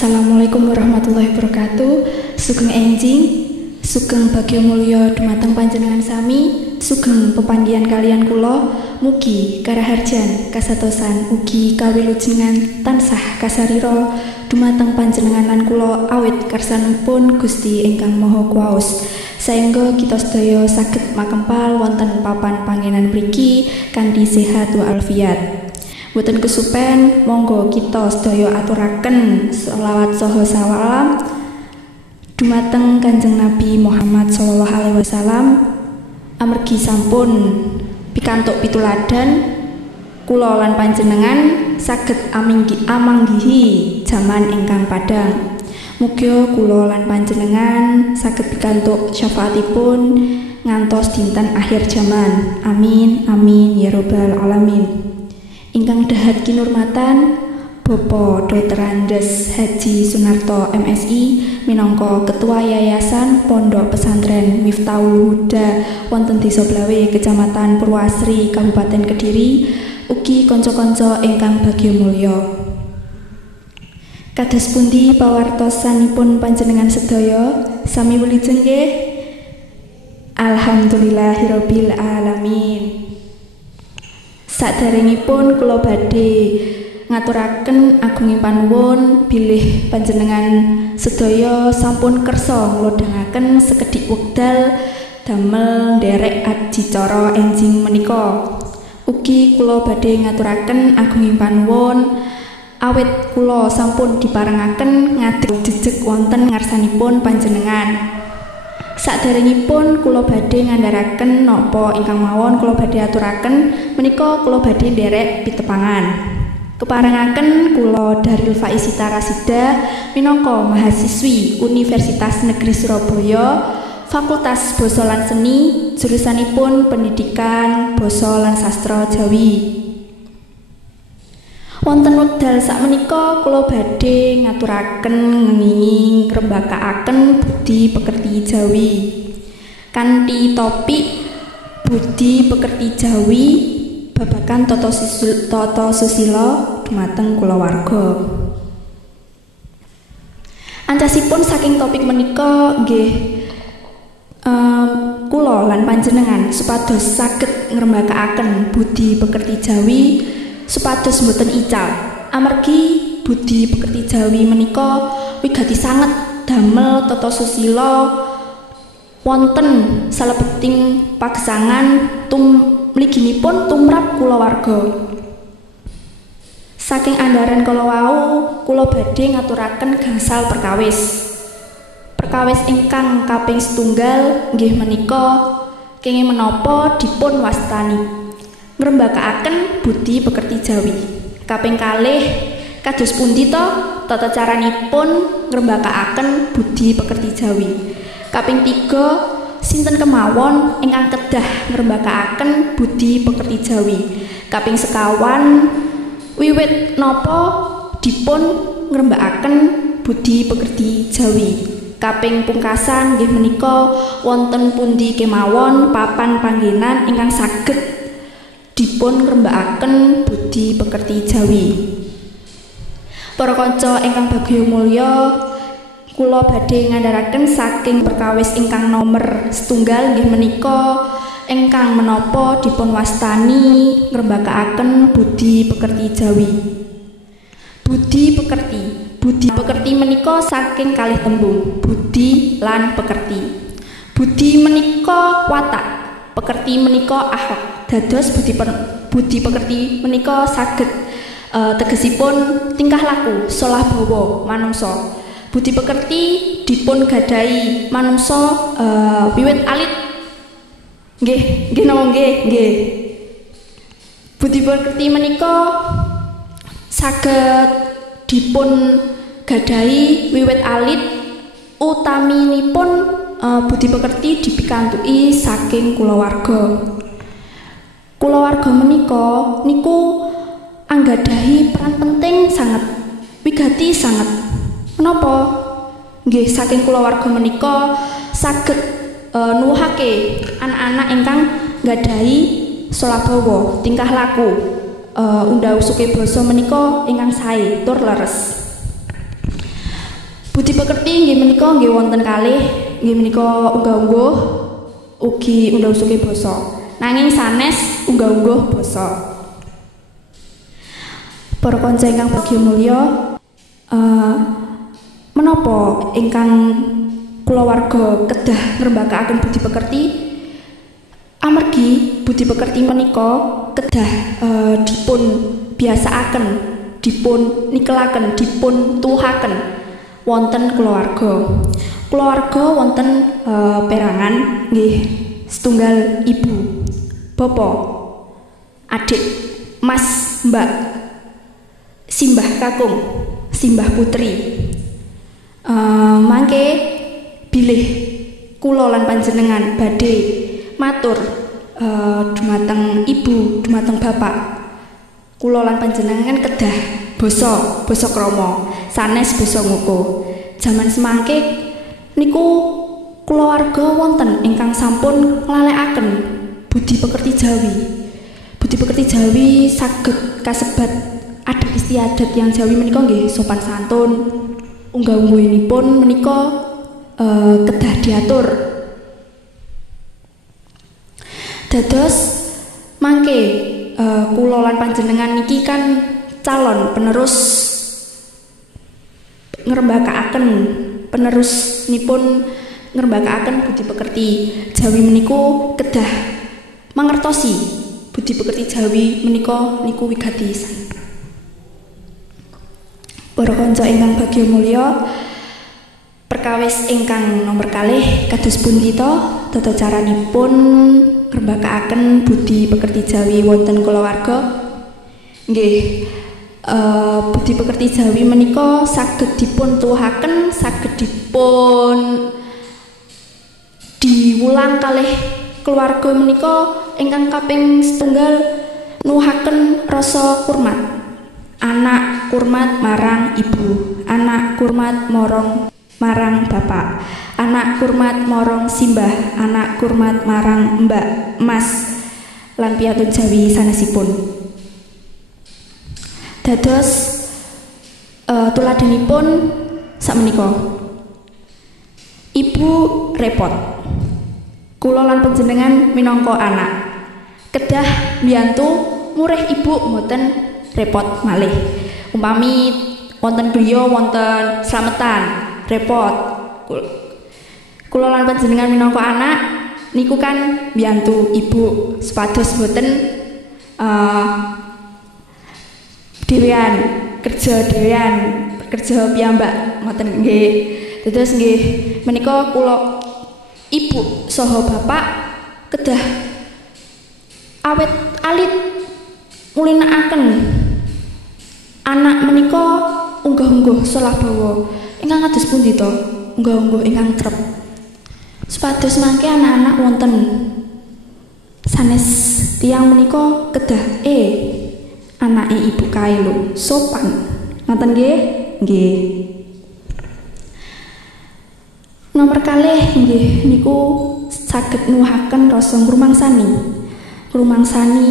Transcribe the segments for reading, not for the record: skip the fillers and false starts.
Assalamualaikum warahmatullahi wabarakatuh. Sugeng enjing, sugeng bagya mulya dumateng panjenengan sami, sugeng pepanggihan kalian kula, mugi karaharjan kasatosan ugi kawilujengan tansah kasarira dumateng panjenengan lan kula awit kersanipun Gusti ingkang Maha Kuwaos. Saengga kita sedaya saged makempal wonten papan panggenan mriki kanthi sehat walafiat. Boten kesupen, monggo kita sedaya aturaken sholawat saha salam dumateng Kanjeng Nabi Muhammad sallallahu alaihi wasallam amargi sampun pikantuk pituladan kula lan panjenengan saged amanggihi jaman ingkang padhang. Mugia kula lan panjenengan saged pikantuk syafaatipun ngantos dinten akhir jaman. Amin amin ya rabbal alamin. Ingkang dahat kinurmatan Bapak Dr. Andes Haji Sunarto MSI minangka Ketua Yayasan Pondok Pesantren Miftahul Huda wonten Desa Blawe, Kecamatan Purwasri, Kabupaten Kediri, ugi kanca-kanca ingkang bagya mulya. Kados pundi pawartosanipun panjenengan sedaya sami wilujeng nggih? Alhamdulillahirabbil alamin. Saderengipun kula badhe ngaturaken agunging panuwun bilih panjenengan sedaya sampun kersa nglodhangaken sekedhik wekdal damel nderek adicara enjing menika. Ugi kula badhe ngaturaken agunging panuwun awit kula sampun diparengaken ngadeg jejeg wonten ngarsanipun panjenengan. Saderengipun kula badhe ngandharaken napa ingkang mawon kula badhe aturaken menika kula badhe nderek pitepangan. Keparengaken kula Daril Faizita Rasida minangka mahasiswi Universitas Negeri Surabaya, Fakultas Basa lan Seni, jurusanipun Pendidikan Basa lan Sastra Jawi. Wonten wekdal sakmenika kula badhe ngaturaken ngengingi ngrembakakaken budi pekerti Jawi kanthi topik budi pekerti Jawi babagan tata susila dumateng kulawarga. Ancasipun saking topik menika nggih kula lan panjenengan supados saged ngrembakakaken budi pekerti Jawi supados mboten ical amargi budi pekerti Jawi menika wigati sanget damel tata susila wonten salebeting pagesangan mliginipun tumrap kulawarga. Saking andharan kala wau kula badhe ngaturaken gangsal perkawis ingkang kaping setunggal nggih menika kenging menapa dipun wastani ngrembakakaken budi pekerti Jawi. Kaping kalih kados pundi to tata caranipun ngrembakakaken budi pekerti Jawi. Kaping 3 sinten kemawon ingkang kedah ngrembakakaken budi pekerti Jawi. Kaping sekawan wiwit napa dipun ngrembakaken budi pekerti Jawi. Kaping pungkasan nggih menika wonten pundi kemawon papan panggenan ingkang saged dipun ngrembakaken budi pekerti Jawi. Para kanca ingkang bagya mulya, kula badhe ngandharaken saking perkawis ingkang nomer setunggal nggih menika ingkang menapa dipun wastani ngrembakakaken budi pekerti Jawi. Budi pekerti menika saking kalih tembung budi lan pekerti. Budi menika watak, pekerti menika akhlak. Dados budi pekerti menika saged tegesipun tingkah laku solah bawa manungsa. Budi pekerti dipun gadahi manungsa wiwit alit. Nggih napa nggih. Budi pekerti menika saged dipun gadahi wiwit alit utaminipun budi pekerti dipikantuki saking kulawarga. Kulawarga menika niku anggadhahi peran penting sanget, wigati sanget. Menapa? Nggih saking kulawarga menika saged nuwuhake anak-anak ingkang nggadhahi solabawa, tingkah laku, undha usuke basa menika ingkang sae tur leres. Budi pekerti nggih menika nggih wonten kalih, nggih menika unggah-ungguh ugi undha-usuke basa. Nanging sanes unggah-ungguh basa. Para kanca ingkang bagya mulya, menapa ingkang kulawarga kedah ngrembakakaken budi pekerti? Amargi budi pekerti menika kedah dipun biasaaken, dipun nikelaken, dipun tuhaken wonten kulawarga. Kulawarga wonten perangan nggih setunggal ibu, bapak, adik, mas, mbak, simbah kakung, simbah putri. Mangke bilih kula lan panjenengan badhe matur dumateng ibu, dumateng bapak. Kula lan panjenengan kedah basa krama, sanes basa ngoko. Jaman semangke niku kulawarga wonten ingkang sampun nglalekaken budi pekerti Jawi. Budi pekerti Jawi saged kasebat adat istiadat yang Jawi menika nggih sopan santun. Unggah-ungguhipun menika kedah diatur. Dados mangke kula lan panjenengan niki kan calon penerus ngrembakakaken penerusnipun ngrembakakaken budi pekerti Jawi meniku kedah mangertosi budi pekerti Jawi menika niku wigati pisan. Para kanca ingkang bagya mulya, perkawis ingkang nomor kalih kados pundi tata caranipun ngrembakakaken budi pekerti Jawi wonten kulawarga? Nggih, budi pekerti Jawi menika saged dipun tuhaken, saged dipun diwulang kalih keluarga menika ingkang kaping setunggal nuhaken rasa kurmat. Anak kurmat marang ibu, anak kurmat marang bapak, anak kurmat marang simbah, anak kurmat marang mbak, mas, lan piyantun Jawi sanesipun. Dados tuladhanipun sakmenika. Ibu repot. Kula lan panjenengan minangka anak kedah mbiyantu murih ibu mboten repot malih. Umpami wonten griya wonten slametan repot. Kula lan panjenengan minangka anak niku kan mbiyantu ibu supados mboten dhewean kerja piyambak ngoten nggih. Dados nggih menika kula ibu saha bapak kedah awet alit ngulinakaken anak menika unggah-ungguh salah bawa ingkang kados pundi to? Unggah-ungguh ingkang trep. Supados mangke anak-anak wonten sanes tiyang menika kedah anake ibu kae lho sopan. Ngoten nggih? Nggih. Nomor kalih nggih niku saged nuhaken rasa ngrumangsani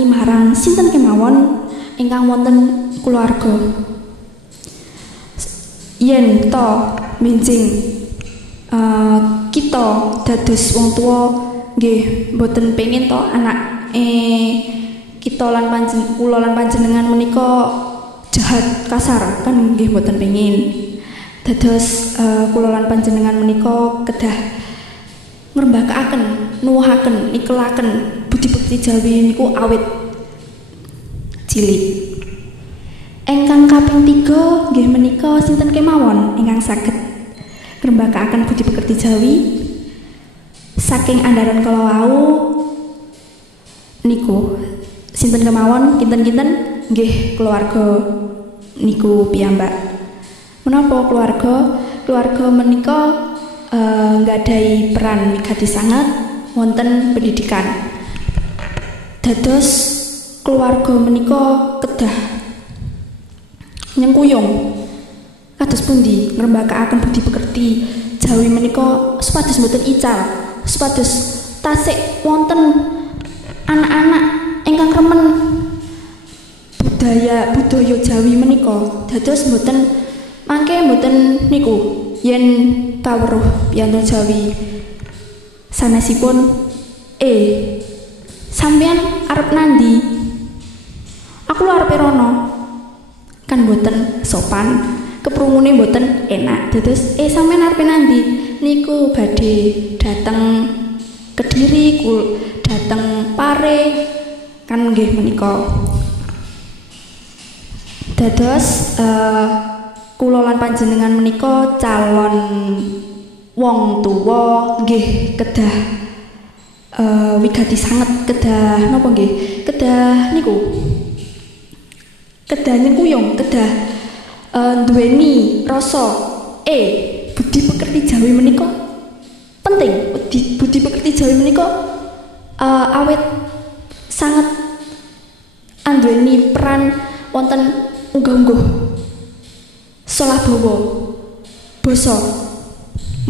marang sinten kemawon ingkang wonten keluarga. Yen to benjing kita dados wong tua nggih mboten pengin to anak kita lan kula lan panjenengan menika jahat kasar kan nggih mboten pengin. Dados kula lan panjenengan menika kedah ngrembakakaken, nuwuhaken, nikelaken budi pekerti Jawi niku awit cilik. Ingkang kaping 3 nggih menika sinten kemawon ingkang saged ngrembakakaken budi pekerti Jawi saking andharan kala wau niku sinten kemawon kinten-kinten nggih keluarga niku piyambak. Menapa keluarga menika nggadahi peran wigati sanget wonten pendidikan. Dados keluarga menika kedah nyengkuyung kados pundi ngrembakakaken budi pekerti Jawi menika supados mboten ical, supados tasik wonten anak-anak ingkang remen budaya Jawi menika. Dados mboten mangke mboten niku yen kawruh piyantun Jawi sanesipun sampeyan arep nandi? Aku lho arep rono. Kan boten sopan, keprungune boten enak. Dados sampeyan arep nandi? Niku badhe dateng Kediri, dateng Pare, kan nggih menika. Dados kula lan panjenengan menika calon wong tuwa nggih kedah wigati sanget, kedah napa nggih? Kedah niku. Kedah nyengkuyung, kedah duweni rasa budi pekerti Jawi menika penting. Budi pekerti Jawi menika awet sangat anduweni peran wonten unggah-ungguh solah bawa basa.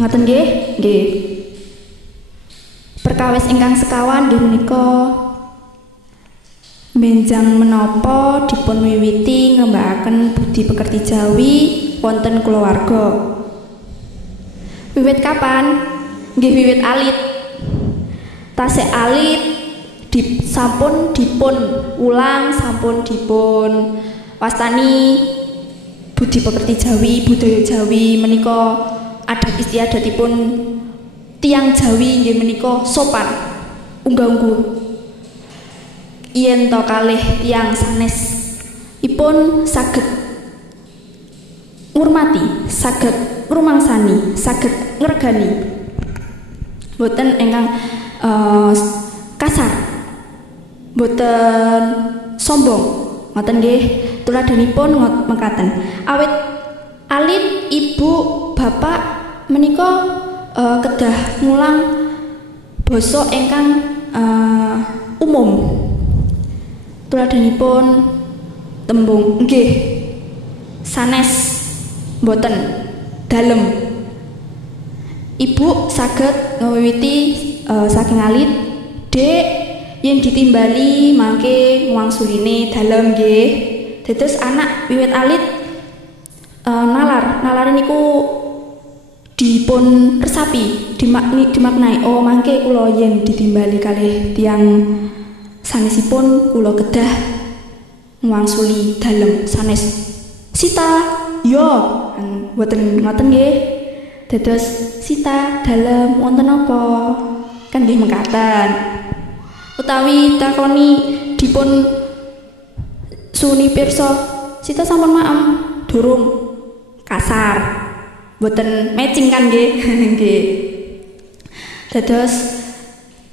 Ngoten nggih? Nggih. Perkawis ingkang sekawan nggih menika benjang menapa dipun wiwiti ngembakaken budi pekerti Jawi wonten kulawarga. Wiwit kapan? Nggih wiwit alit. Tasih alit sampun dipun ulang, sampun dipun wastani budi pekerti Jawi, budaya Jawi menika adat istiadatipun tiang Jawi nggih menika sopan, unggah-ungguh. Yen to kalih tiang sanes ipun saged ngurmati, saged ngrumangsani, saged ngregani. Boten ingkang kasar, boten sombong. Ngoten nggih, tuladhanipun mekaten. Awit alit ibu bapak menika kedah ngulang basa ingkang umum. Tuladhanipun tembung nggih sanes boten dalem. Ibu saged ngewiwiti saking alit, Dek, yen ditimbali mangke ngwangsuline dalem nggih. Dados anak wiwit alit nalar niku dipun resapi, dimaknai mangke kula yen ditimbali kalih tiyang sanesipun kula kedah ngwangsuli dalem sanes Sita yo mboten ngoten nggih. Dados Sita dalem wonten apa? Kan nggih mekaten. Utawi takoni dipun suni pirsa, Sita sampun maem durung, kasar. Mboten matching kan nggih. Nggih. Dados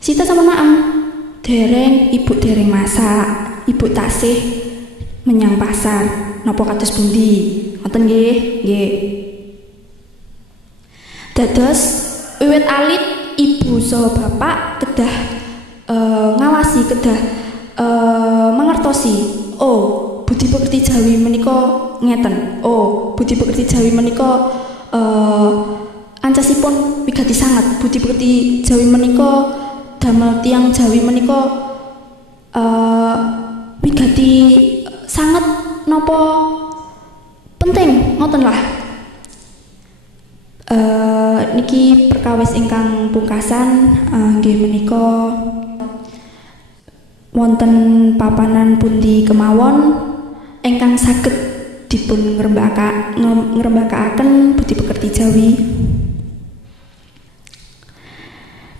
Sita sampun maem, dereng ibu dereng masak, ibu tasih menyang pasar. Napa kados pundi? Ngoten nggih. Nggih. Dados wiwit alit ibu saha bapak kedah ngawasi, kedah mangertosi. Oh, budi pekerti Jawi menika ngeten. Oh, budi pekerti Jawi menika ancasipun wigati sanget. Budi pekerti Jawi menika damel tiang Jawi menika wigati sanget napa penting ngoten lah. Niki perkawis ingkang pungkasan nggih menika wonten papanan pundi kemawon ingkang saged dipun ngrembakakaken budi pekerti Jawi.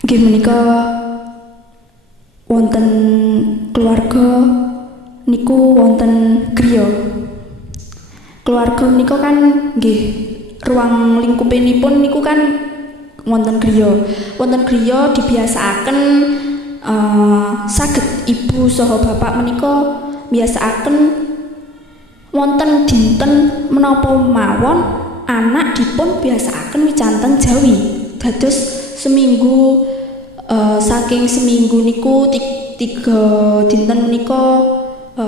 Nggih menika wonten keluarga niku wonten griya. Keluarga menika kan nggih ruang lingkupinipun niku kan wonten griya. Wonten griya dibiasakaken saged ibu saha bapak menika biasakaken wonten dinten menapa mawon anak dipun biasakaken wicanten Jawi. Dados seminggu saking seminggu niku 3 dinten menika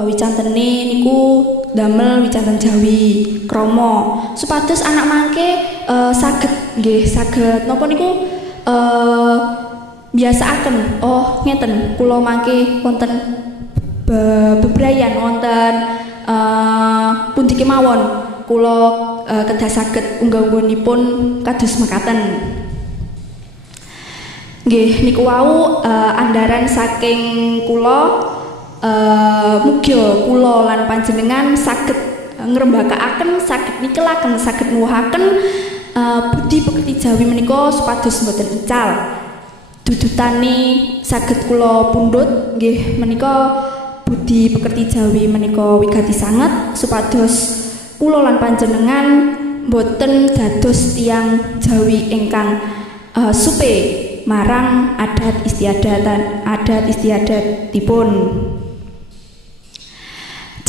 wicantene niku damel wicanten Jawi krama supados anak mangke saged nggih saged napa niku biasakaken. Oh ngeten, kula mangke wonten bebrayan wonten pundi kemawon kula kedah saged unggah-ungguhipun kados mekaten. Nggih, niku wau andharan saking kula. Mugia kula lan panjenengan saged ngrembakakaken, saged nikelaken, saged nuwuhaken budi pekerti Jawi menika supados mboten ical. Dudutane saged kula pundhut nggih menika budi pekerti Jawi menika wigati sanget supados kula lan panjenengan mboten dados tiyang Jawi ingkang supe marang adat istiadatipun.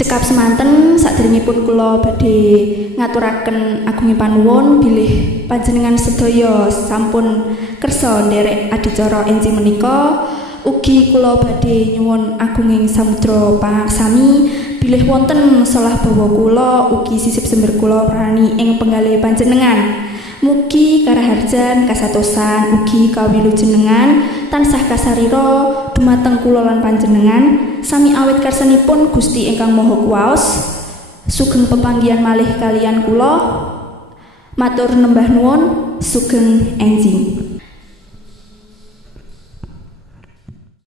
Cekap semanten saderengipun kula badhe ngaturaken agunging panuwun bilih panjenengan sedaya sampun kersa nderek adicara enjing menika. Ugi kula badhe nyuwun agunging samudra pangaksami bilih wonten salah bawa kula ugi sisip sember kula prani ing penggalih panjenengan. Mugi karaharjan kasatosan ugi kawilujenengan tansah kasarira dumateng kula lan panjenengan sami awit karsanipun Gusti ingkang Maha Kuwaos. Sugeng pepanggihan malih kalian kula. Matur nembah nuwun, sugeng enjing.